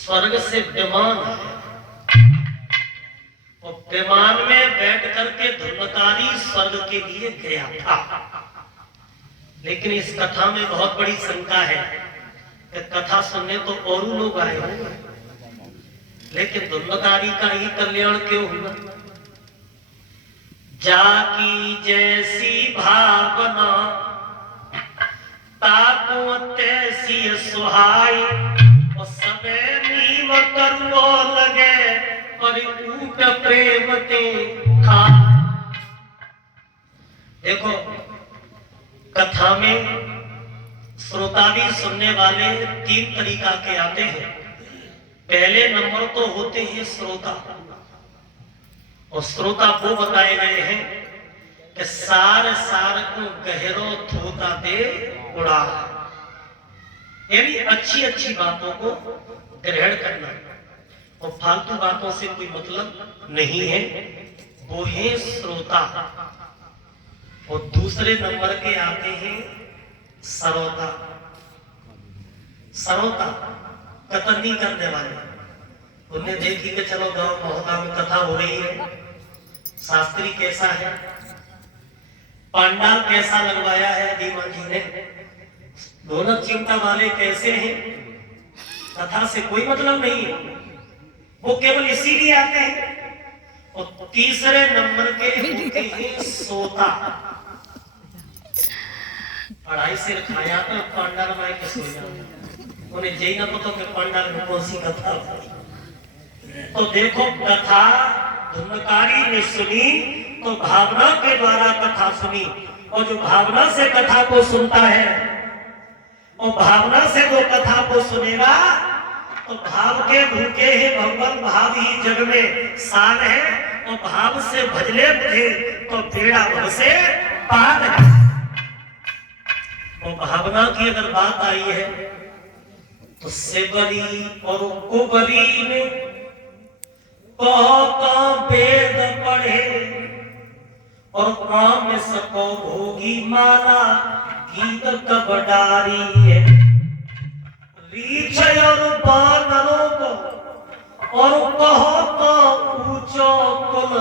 स्वर्ग से विमान और विमान में बैठ करके धर्मकारी स्वर्ग के लिए गया था। लेकिन इस कथा में बहुत बड़ी शंका है कि कथा सुनने तो और लोग आए होंगे, लेकिन धर्मकारी का ही कल्याण क्यों हुआ? जाकी जैसी भावना ताको तैसी सुहाई और सबे नीव करुणो लगे परिपूत प्रेम ते खा। देखो कथा में श्रोता भी सुनने वाले तीन तरीका के आते हैं। पहले नंबर तो होते हैं श्रोता, और श्रोता वो बताए गए हैं कि सार सार को गहरो धोता दे उड़ा, यानी अच्छी अच्छी बातों को ग्रहण करना और फालतू बातों से कोई मतलब नहीं है, वो है श्रोता। और दूसरे नंबर के आते हैं सरोता। सरोता कतरनी करने वाले, उन्हें देखी कि चलो गांव मोहल्ला में कथा हो रही है, शास्त्री कैसा है, पंडाल कैसा लगवाया है दीमा जी ने, ढोलक चिमटा वाले कैसे हैं, कथा से कोई मतलब नहीं है, वो केवल इसीलिए आते हैं। और तीसरे नंबर के होते हैं सोता। पढ़ाई से खाया तो पंडाल में के सो जाओ, उन्हें जई ना पता कि पंडाल में कौन सी कथा। तो देखो कथा धर्मकारी ने सुनी तो भावना के द्वारा कथा सुनी, और जो भावना से कथा को सुनता है और भावना से वो कथा को सुनेगा तो भाव के भूखे है भगवान, भाव ही जग में सार है, और भाव से भजले थे तो बेड़ा भव से पार है। और भावना की अगर बात आई है तो सेवरी और कुबरी ने का वेद पढ़े और काम सको भोगी माला गीत कबडारी है। रीछ और बानरों को और कहो तो ऊंचो कुल,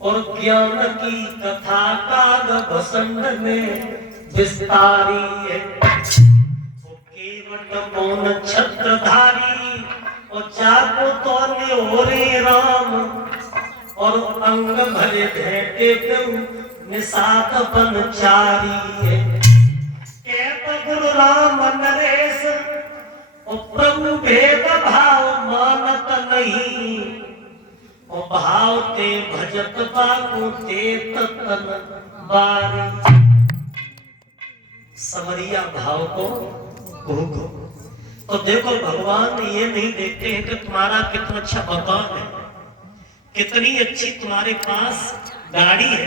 और ज्ञान की कथा काग भसंड में विस्तारी है। कौन छत्रधारी और जाको तो ने होरे राम और अंग भरे भेंटे निषाद बनचारी है कहत गुरु राम नरेश और प्रभु भेद भाव मानत नहीं और भाव ते भजत बाबू ते तन बारी समरिया भाव को भूखो। तो देखो भगवान ये नहीं देखते हैं कि तुम्हारा कितना अच्छा मकान है, कितनी अच्छी तुम्हारे पास गाड़ी है,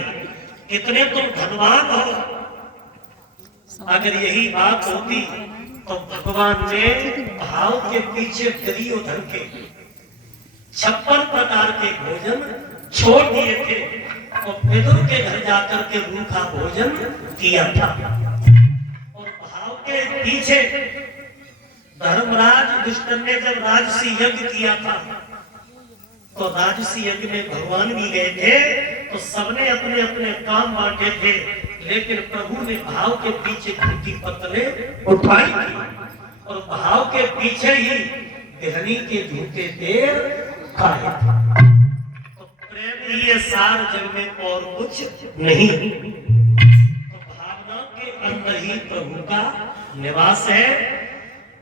कितने तुम धनवान हो। अगर यही बात होती तो भगवान ने भाव के पीछे दुर्योधन के 56 प्रकार के भोजन छोड़ दिए थे और विदुर के घर जाकर के रूखा भोजन किया था। और भाव के पीछे धर्मराज दुष्टन ने जब राजसी यज्ञ किया था तो राजसी यज्ञ में भगवान भी गए थे तो सबने अपने अपने काम बांटे थे, लेकिन प्रभु ने भाव के पीछे झूठी पत्तलें उठाई थी और भाव के पीछे ही देहनी के झूठे देर खाए थे। तो प्रेम ही है सार जग में और कुछ नहीं। तो भावना के अंदर ही प्रभु का निवास है।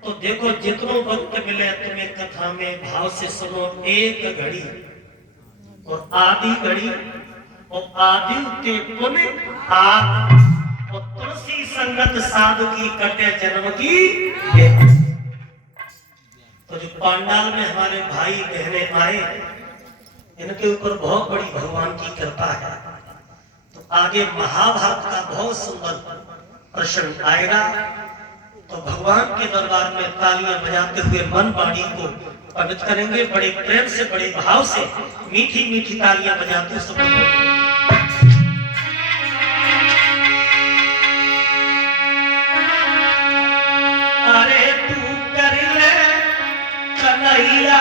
तो देखो जितनो वक्त मिले तुम्हें कथा में भाव से सुनो एक घड़ी और आधी घड़ी और आदि के पुन आप और तुलसी संगत साधु की कटे जन्म की। तो जो पांडाल में हमारे भाई बहने आए इनके ऊपर बहुत बड़ी भगवान की कृपा है। तो आगे महाभारत का बहुत सुंदर प्रसंग आएगा। तो भगवान के दरबार में तालियां बजाते हुए मन वाणी को पवित्र करेंगे, बड़े प्रेम से बड़े भाव से मीठी मीठी तालियां बजाते सब। अरे तू कर ले कन्हैया